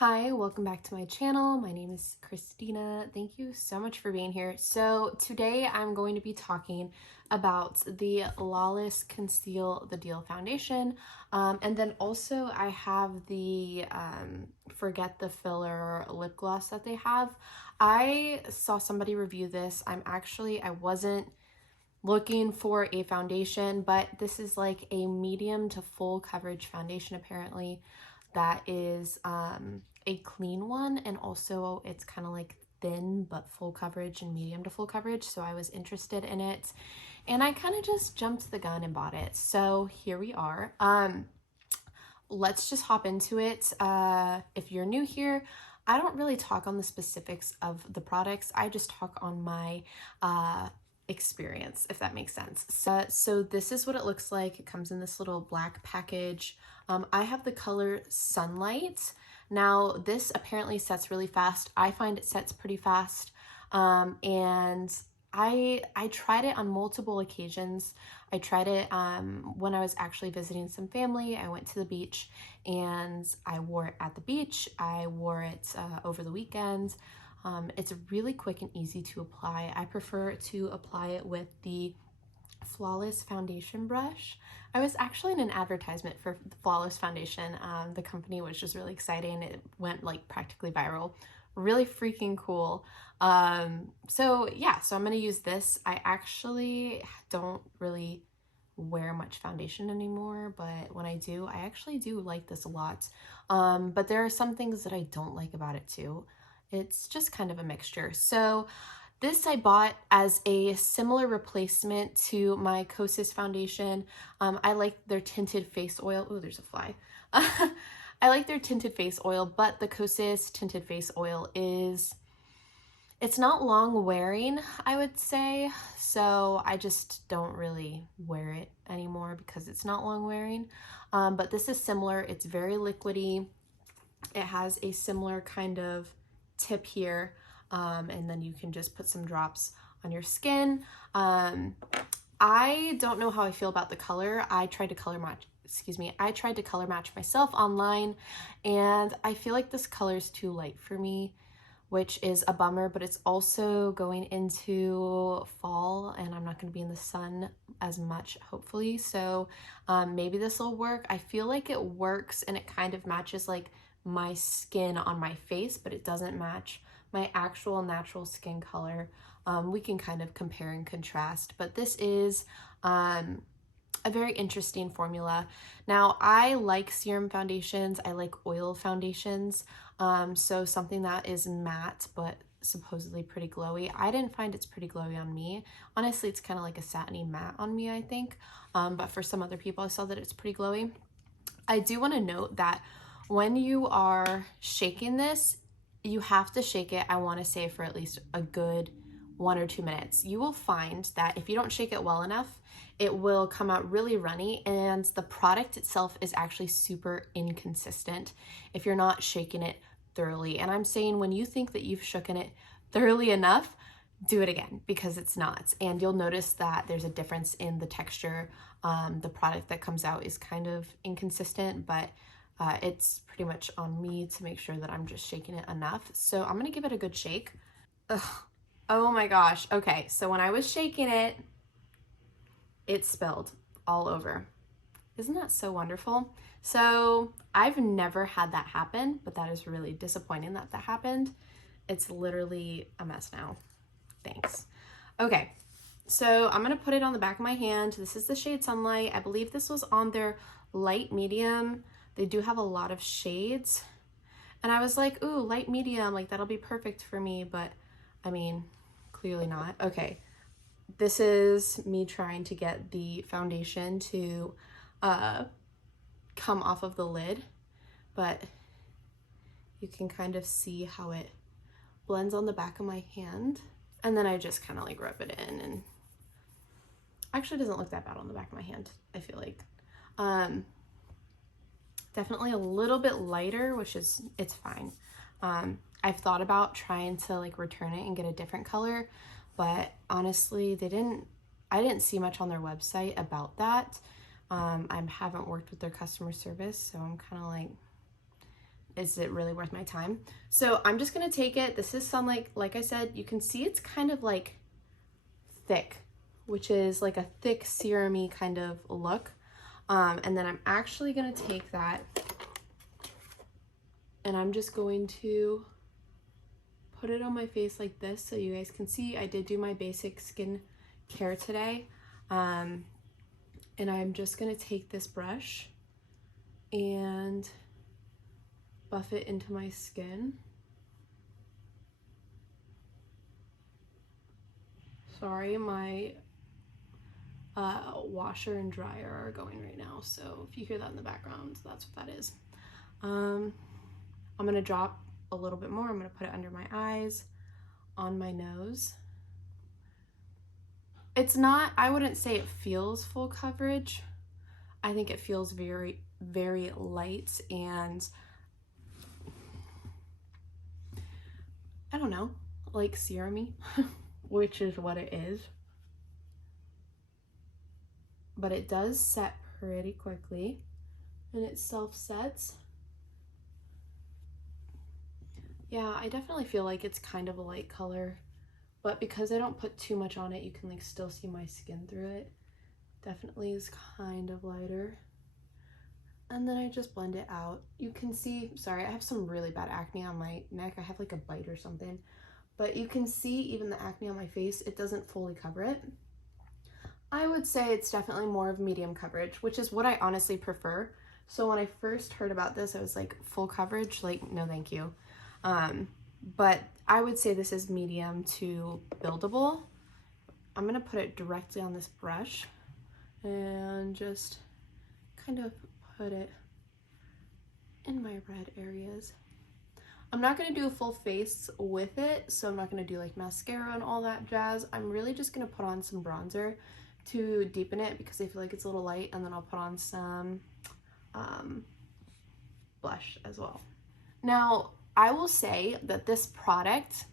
Hi, welcome back to my channel. My name is Christina. Thank you so much for being here. So today I'm going to be talking about the Lawless Conceal the Deal Foundation. And then also I have the Forget the Filler lip gloss that they have. I saw somebody review this. I wasn't looking for a foundation, but this is like a medium to full coverage foundation apparently that is a clean one, and also it's kind of like thin but full coverage and medium to full coverage, so I was interested in it and I kind of just jumped the gun and bought it. So here we are. Let's just hop into it. If you're new here, I don't really talk on the specifics of the products. I just talk on my experience, if that makes sense. So this is what it looks like. It comes in this little black package. I have the color Sunlight. Now this apparently sets really fast. I find it sets pretty fast, and I tried it on multiple occasions. I tried it when I was actually visiting some family. I went to the beach and I wore it at the beach. I wore it over the weekend. It's really quick and easy to apply. I prefer to apply it with the Flawless foundation brush. I was actually in an advertisement for the Flawless foundation. The company was just really exciting. It went like practically viral. Really freaking cool. So I'm gonna use this. I actually don't really wear much foundation anymore, but when I do, I actually do like this a lot. But there are some things that I don't like about it too. It's just kind of a mixture. So this I bought as a similar replacement to my Kosas foundation. I like their tinted face oil. Oh, there's a fly. I like their tinted face oil, but the Kosas tinted face oil it's not long wearing, I would say. So I just don't really wear it anymore because it's not long wearing. But this is similar. It's very liquidy. It has a similar kind of tip here. And then you can just put some drops on your skin. I don't know how I feel about the color. I tried to color match myself online, and I feel like this color is too light for me, which is a bummer, but it's also going into fall and I'm not going to be in the sun as much, hopefully. So maybe this will work. I feel like it works and it kind of matches like my skin on my face, but it doesn't match my actual natural skin color. We can kind of compare and contrast, but this is a very interesting formula. Now, I like serum foundations. I like oil foundations. So something that is matte, but supposedly pretty glowy. I didn't find it's pretty glowy on me. Honestly, it's kind of like a satiny matte on me, I think. But for some other people, I saw that it's pretty glowy. I do want to note that when you are shaking this, you have to shake it, I want to say, for at least a good 1 or 2 minutes. You will find that if you don't shake it well enough, it will come out really runny, and the product itself is actually super inconsistent if you're not shaking it thoroughly. And I'm saying, when you think that you've shooken it thoroughly enough, do it again, because it's not. And you'll notice that there's a difference in the texture. The product that comes out is kind of inconsistent, but it's pretty much on me to make sure that I'm just shaking it enough. So I'm gonna give it a good shake. Ugh. Oh my gosh. Okay, so when I was shaking it, it spilled all over. Isn't that so wonderful? So I've never had that happen, but that is really disappointing that that happened. It's literally a mess now. Thanks. Okay, so I'm gonna put it on the back of my hand. This is the shade Sunlight. I believe this was on their light medium. They do have a lot of shades. And I was like, ooh, light medium, like that'll be perfect for me, but I mean, clearly not. Okay, this is me trying to get the foundation to come off of the lid, but you can kind of see how it blends on the back of my hand. And then I just kind of like rub it in, and actually doesn't look that bad on the back of my hand, I feel like. Definitely a little bit lighter, which is, it's fine. I've thought about trying to like return it and get a different color, but honestly, I didn't see much on their website about that. I haven't worked with their customer service, so I'm kind of like, is it really worth my time? So I'm just gonna take it. This is some, like I said, you can see it's kind of like thick, which is like a thick serum-y kind of look. And then I'm actually gonna take that and I'm just going to put it on my face like this so you guys can see I did do my basic skin care today. And I'm just gonna take this brush and buff it into my skin. Sorry, my washer and dryer are going right now, so if you hear that in the background, that's what that is. I'm gonna drop a little bit more. I'm gonna put it under my eyes, on my nose. It's not, I wouldn't say it feels full coverage. I think it feels very, very light and I don't know, like serum-y, which is what it is. But it does set pretty quickly and it self-sets. Yeah, I definitely feel like it's kind of a light color, but because I don't put too much on it, you can like still see my skin through it. Definitely is kind of lighter. And then I just blend it out. You can see, sorry, I have some really bad acne on my neck. I have like a bite or something, but you can see even the acne on my face, it doesn't fully cover it. I would say it's definitely more of medium coverage, which is what I honestly prefer. So when I first heard about this, I was like, full coverage, like, no thank you. But I would say this is medium to buildable. I'm gonna put it directly on this brush and just kind of put it in my red areas. I'm not gonna do a full face with it, so I'm not gonna do like mascara and all that jazz. I'm really just gonna put on some bronzer to deepen it because I feel like it's a little light, and then I'll put on some blush as well. Now, I will say that this product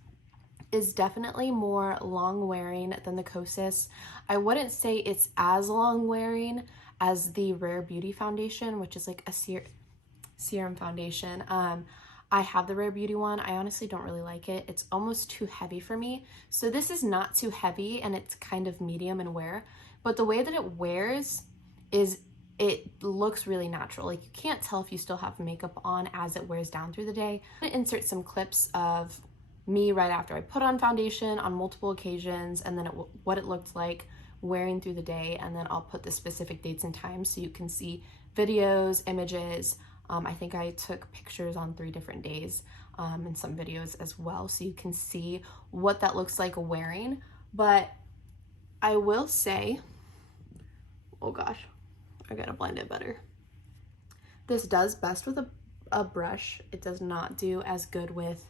is definitely more long wearing than the Kosas. I wouldn't say it's as long wearing as the Rare Beauty foundation, which is like a serum foundation. I have the Rare Beauty one. I honestly don't really like it. It's almost too heavy for me. So this is not too heavy and it's kind of medium in wear, but the way that it wears is it looks really natural. Like you can't tell if you still have makeup on as it wears down through the day. I'm gonna insert some clips of me right after I put on foundation on multiple occasions and then what it looked like wearing through the day, and then I'll put the specific dates and times so you can see videos, images. I think I took pictures on 3 different days and some videos as well, so you can see what that looks like wearing. But I will say, oh gosh, I gotta blend it better. This does best with a brush. It does not do as good with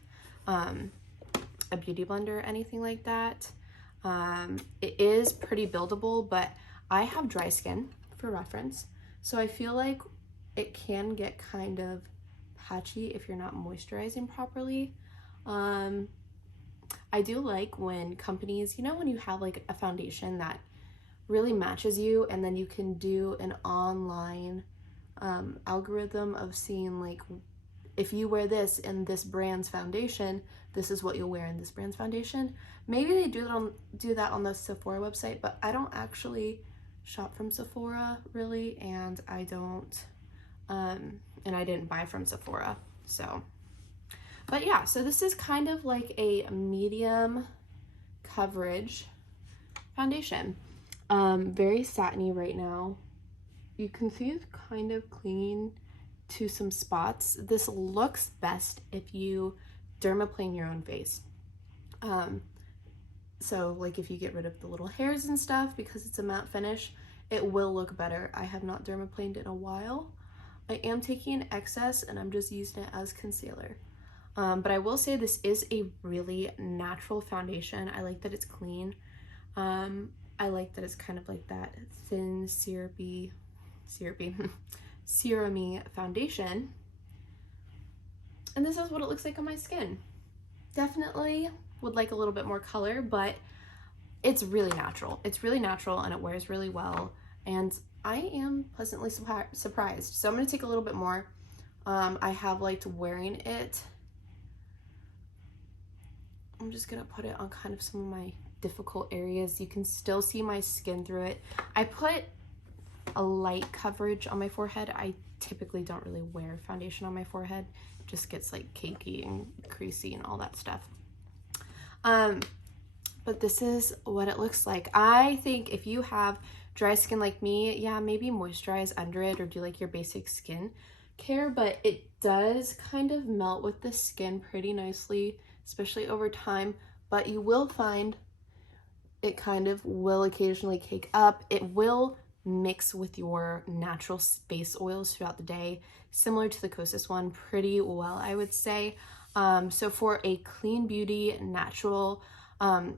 a beauty blender or anything like that. It is pretty buildable, but I have dry skin for reference, so I feel like it can get kind of patchy if you're not moisturizing properly. I do like when companies, you know, when you have like a foundation that really matches you and then you can do an online algorithm of seeing like, if you wear this in this brand's foundation, this is what you'll wear in this brand's foundation. Maybe they do that on the Sephora website, but I don't actually shop from Sephora really, and I don't and I didn't buy from Sephora. So, but yeah, so this is kind of like a medium coverage foundation. Very satiny right now. You can see it's kind of clinging to some spots. This looks best if you dermaplane your own face. So like if you get rid of the little hairs and stuff, because it's a matte finish, it will look better. I have not dermaplaned in a while. I am taking excess and I'm just using it as concealer. But I will say this is a really natural foundation. I like that it's clean. I like that it's kind of like that thin, syrupy, serum-y foundation. And this is what it looks like on my skin. Definitely would like a little bit more color, but it's really natural. It's really natural and it wears really well. And I am pleasantly surprised. So I'm gonna take a little bit more I have liked wearing it. I'm just gonna put it on kind of some of my difficult areas. You can still see my skin through it. I put a light coverage on my forehead. I typically don't really wear foundation on my forehead. It just gets like cakey and creasy and all that stuff. But this is what it looks like. I think if you have dry skin like me, yeah, maybe moisturize under it or do like your basic skin care, but it does kind of melt with the skin pretty nicely, especially over time. But you will find it kind of will occasionally cake up. It will mix with your natural base oils throughout the day, similar to the Kosas one, pretty well, I would say. So for a clean beauty, natural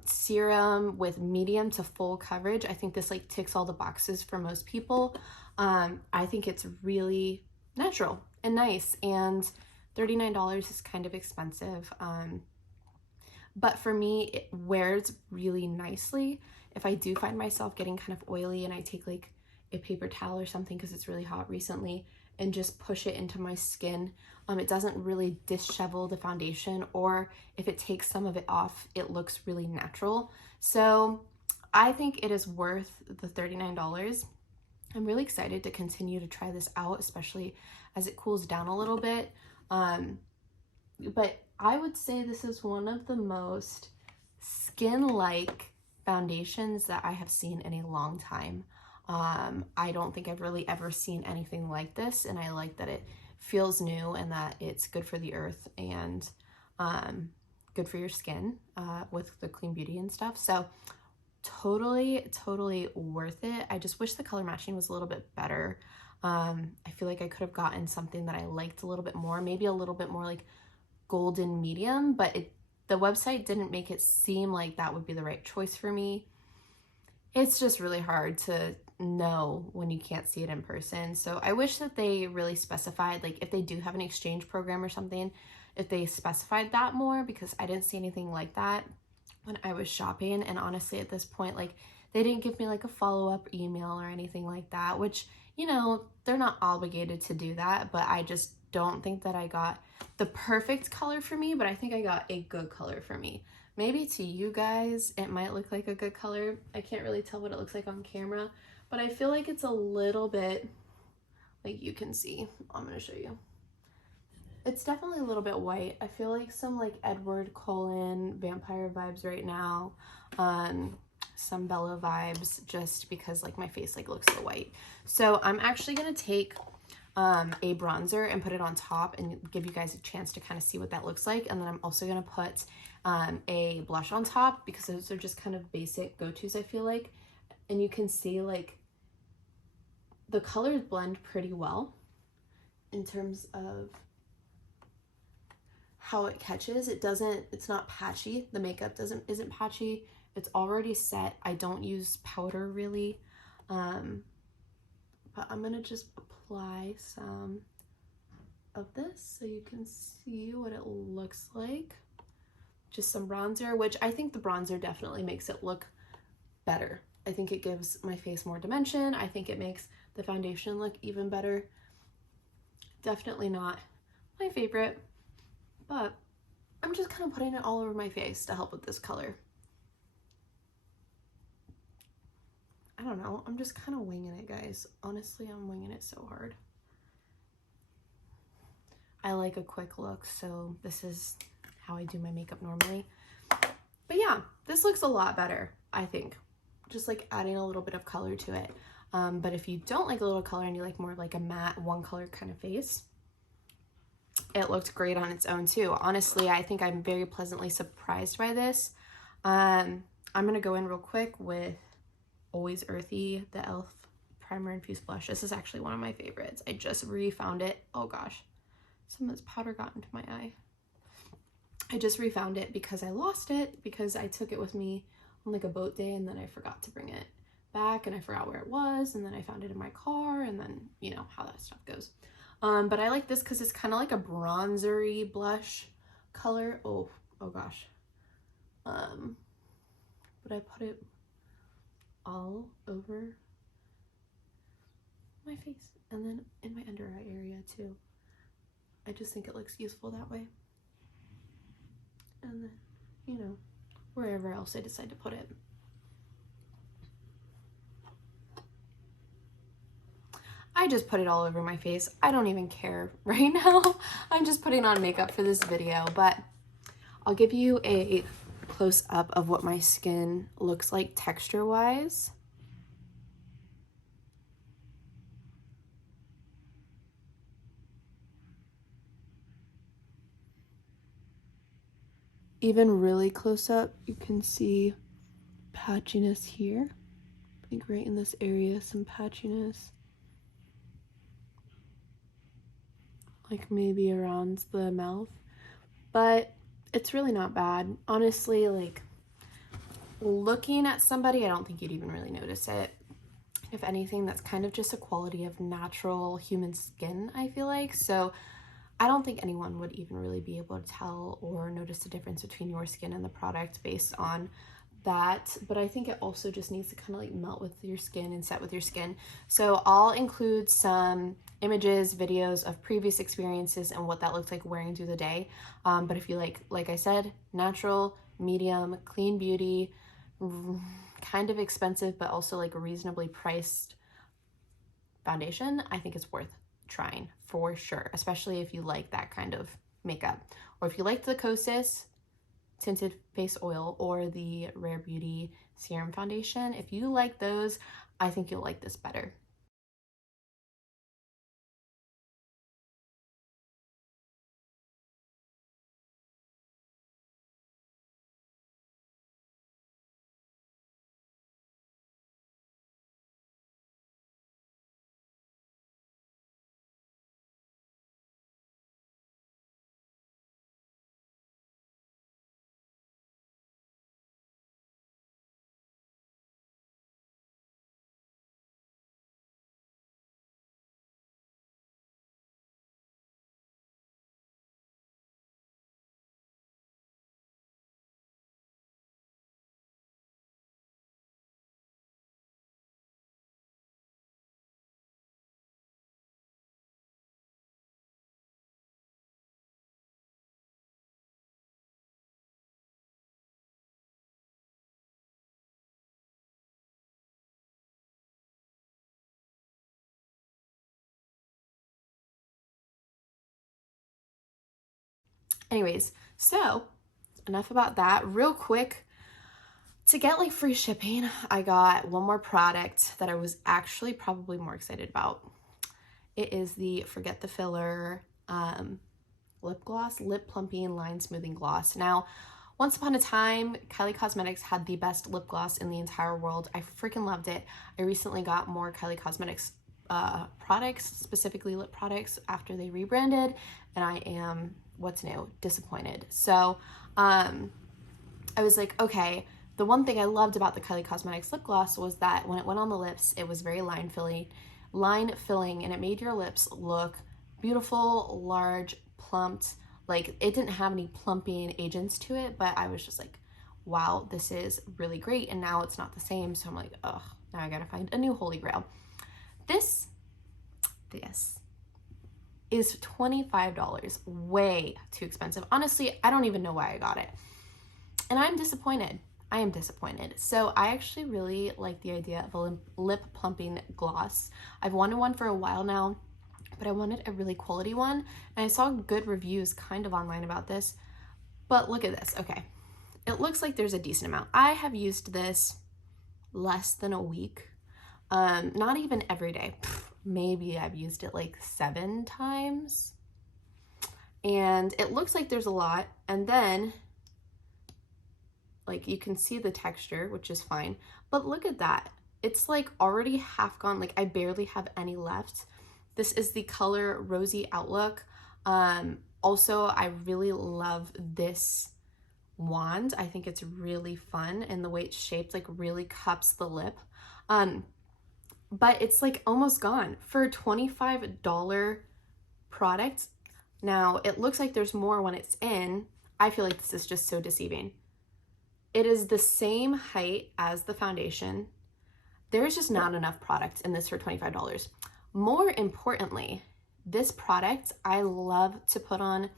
serum with medium to full coverage, I think this like ticks all the boxes for most people. I think it's really natural and nice, and $39 is kind of expensive. But for me, it wears really nicely. If I do find myself getting kind of oily and I take like a paper towel or something because it's really hot recently and just push it into my skin, it doesn't really dishevel the foundation, or if it takes some of it off, it looks really natural. So I think it is worth the $39. I'm really excited to continue to try this out, especially as it cools down a little bit. But I would say this is one of the most skin-like foundations that I have seen in a long time. I don't think I've really ever seen anything like this, and I like that it feels new and that it's good for the earth and good for your skin with the clean beauty and stuff. So totally worth it. I just wish the color matching was a little bit better. I feel like I could have gotten something that I liked a little bit more, maybe a little bit more like golden medium, but the website didn't make it seem like that would be the right choice for me. It's just really hard to know when you can't see it in person. So I wish that they really specified, like if they do have an exchange program or something, if they specified that more, because I didn't see anything like that when I was shopping. And honestly, at this point, like they didn't give me like a follow-up email or anything like that, which, you know, they're not obligated to do that, but I just don't think that I got the perfect color for me, but I think I got a good color for me. Maybe to you guys, it might look like a good color. I can't really tell what it looks like on camera, but I feel like it's a little bit, like you can see, I'm gonna show you. It's definitely a little bit white. I feel like some like Edward Cullen vampire vibes right now. Some Bella vibes, just because like my face like looks so white. So I'm actually gonna take a bronzer and put it on top and give you guys a chance to kind of see what that looks like. And then I'm also gonna put a blush on top, because those are just kind of basic go-tos, I feel like. And you can see like the colors blend pretty well in terms of how it catches. It's not patchy. The makeup isn't patchy. It's already set. I don't use powder really. But I'm gonna just apply some of this so you can see what it looks like. Just some bronzer, which I think the bronzer definitely makes it look better. I think it gives my face more dimension. I think it makes the foundation look even better. Definitely not my favorite, but I'm just kind of putting it all over my face to help with this color. I don't know, I'm just kind of winging it, guys. Honestly, I'm winging it so hard. I like a quick look, so this is how I do my makeup normally. But yeah, this looks a lot better, I think. Just like adding a little bit of color to it. But if you don't like a little color and you like more of like a matte one color kind of face, it looked great on its own too. Honestly, I think I'm very pleasantly surprised by this. I'm gonna go in real quick with Always Earthy, the e.l.f. Primer Infused Blush. This is actually one of my favorites. I just refound it. Oh gosh, some of this powder got into my eye. I just refound it because I lost it, because I took it with me on like a boat day and then I forgot to bring it back and I forgot where it was, and then I found it in my car, and then you know how that stuff goes. But I like this because it's kind of like a bronzery blush color. Oh gosh. But I put it all over my face and then in my under eye area too. I just think it looks useful that way. And then, you know, wherever else I decide to put it. I just put it all over my face. I don't even care right now. I'm just putting on makeup for this video, but I'll give you a close up of what my skin looks like texture-wise. Even really close up, you can see patchiness here. Like right in this area, some patchiness. Like maybe around the mouth. But it's really not bad. Honestly, like looking at somebody, I don't think you'd even really notice it. If anything, that's kind of just a quality of natural human skin, I feel like. So I don't think anyone would even really be able to tell or notice the difference between your skin and the product based on that. But I think it also just needs to kind of like melt with your skin and set with your skin. So I'll include some images, videos of previous experiences and what that looks like wearing through the day. But if you like I said, natural, medium, clean beauty, kind of expensive, but also like reasonably priced foundation, I think it's worth trying for sure, especially if you like that kind of makeup. Or if you like the Kosas tinted face oil or the Rare Beauty serum foundation, if you like those, I think you'll like this better. Anyways, so enough about that. Real quick, to get like free shipping, I got one more product that I was actually probably more excited about. It is the Forget the Filler lip gloss, lip plumping line smoothing gloss. Now, once upon a time, Kylie Cosmetics had the best lip gloss in the entire world. I freaking loved it. I recently got more Kylie Cosmetics products, specifically lip products, after they rebranded, and I am, what's new, disappointed. So I was like, okay, the one thing I loved about the Kylie Cosmetics lip gloss was that when it went on the lips, it was very line filling, and it made your lips look beautiful, large, plumped. Like, it didn't have any plumping agents to it, but I was just like, wow, this is really great. And now it's not the same. So I'm like, oh, now I gotta find a new holy grail. This is $25, way too expensive. Honestly, I don't even know why I got it. And I'm disappointed. I am disappointed. So I actually really like the idea of a lip plumping gloss. I've wanted one for a while now, but I wanted a really quality one. And I saw good reviews kind of online about this, but look at this. Okay, it looks like there's a decent amount. I have used this less than a week. Not even every day. Maybe I've used it like 7 times. And it looks like there's a lot. And then like you can see the texture, which is fine, but look at that. It's like already half gone. Like I barely have any left. This is the color Rosy Outlook. Also, I really love this wand. I think it's really fun, and the way it's shaped like really cups the lip. But it's like almost gone for a $25 product. Now it looks like there's more when it's in. I feel like this is just so deceiving. It is the same height as the foundation. There's just not enough product in this for $25. More importantly, this product, I love to put on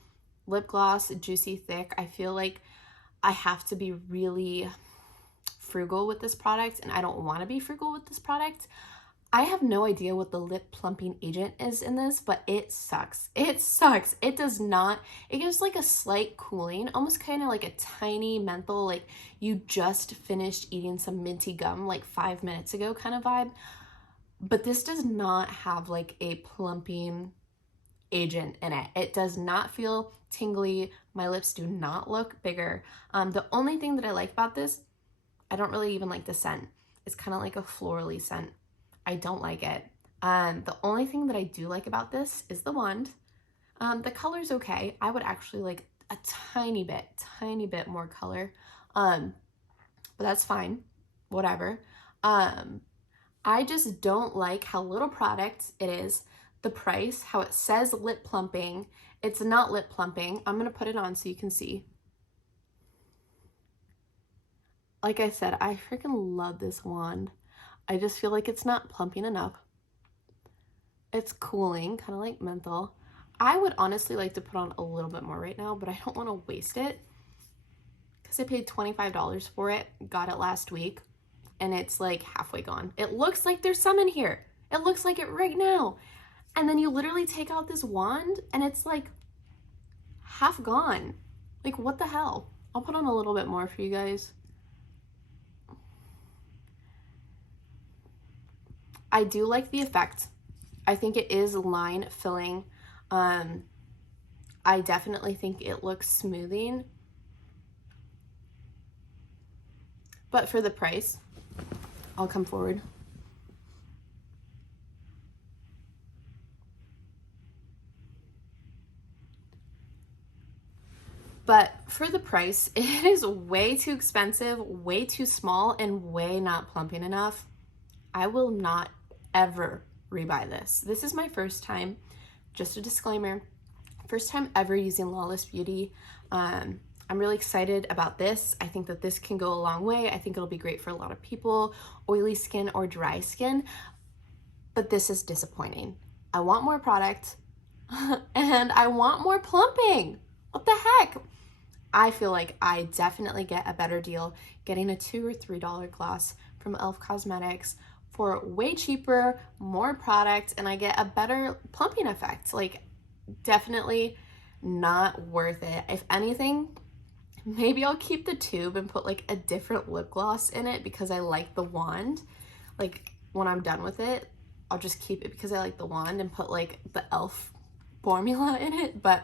lip gloss, juicy, thick. I feel like I have to be really frugal with this product, and I don't want to be frugal with this product. I have no idea what the lip plumping agent is in this, but it sucks. It sucks. It does not, it gives like a slight cooling, almost kind of like a tiny menthol, like you just finished eating some minty gum like 5 minutes ago kind of vibe. But this does not have like a plumping agent in it. It does not feel tingly. My lips do not look bigger. The only thing that I like about this, I don't really even like the scent. It's kind of like a florally scent. I don't like it. The only thing that I do like about this is the wand. The color's okay. I would actually like a tiny bit more color. But that's fine. Whatever. I just don't like how little product it is, the price, how it says lip plumping. It's not lip plumping. I'm gonna put it on so you can see. Like I said, I freaking love this wand. I just feel like it's not plumping enough. It's cooling, kind of like menthol. I would honestly like to put on a little bit more right now, but I don't want to waste it because I paid $25 for it, got it last week, and it's like halfway gone. It looks like there's some in here. It looks like it right now. And then you literally take out this wand and it's like half gone. Like, what the hell? I'll put on a little bit more for you guys. I do like the effect. I think it is line filling. I definitely think it looks smoothing. But for the price, I'll come forward. But for the price, it is way too expensive, way too small, and way not plumping enough. I will not ever rebuy this. This is my first time, just a disclaimer, first time ever using Lawless Beauty. I'm really excited about this. I think that this can go a long way. I think it'll be great for a lot of people, oily skin or dry skin, but this is disappointing. I want more product and I want more plumping. What the heck? I feel like I definitely get a better deal getting a $2 or $3 gloss from e.l.f. Cosmetics for way cheaper, more product, and I get a better plumping effect. Like, definitely not worth it. If anything, maybe I'll keep the tube and put like a different lip gloss in it because I like the wand. Like, when I'm done with it, I'll just keep it because I like the wand and put like the e.l.f. formula in it, but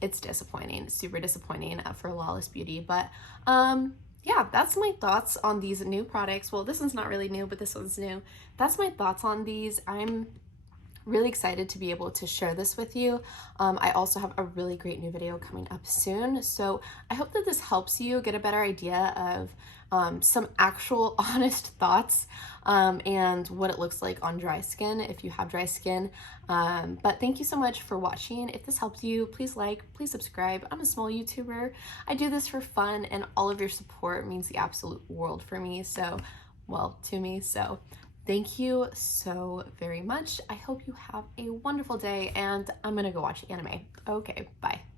it's disappointing, super disappointing for Lawless Beauty. But yeah, that's my thoughts on these new products. Well, this one's not really new, but this one's new. That's my thoughts on these. I'm really excited to be able to share this with you. I also have a really great new video coming up soon, so I hope that this helps you get a better idea of some actual honest thoughts and what it looks like on dry skin if you have dry skin. But thank you so much for watching. If this helps you, please like, please subscribe. I'm a small YouTuber. I do this for fun, and all of your support means the absolute world for me. So, well, to me. So thank you so very much. I hope you have a wonderful day, and I'm gonna go watch anime. Okay, bye.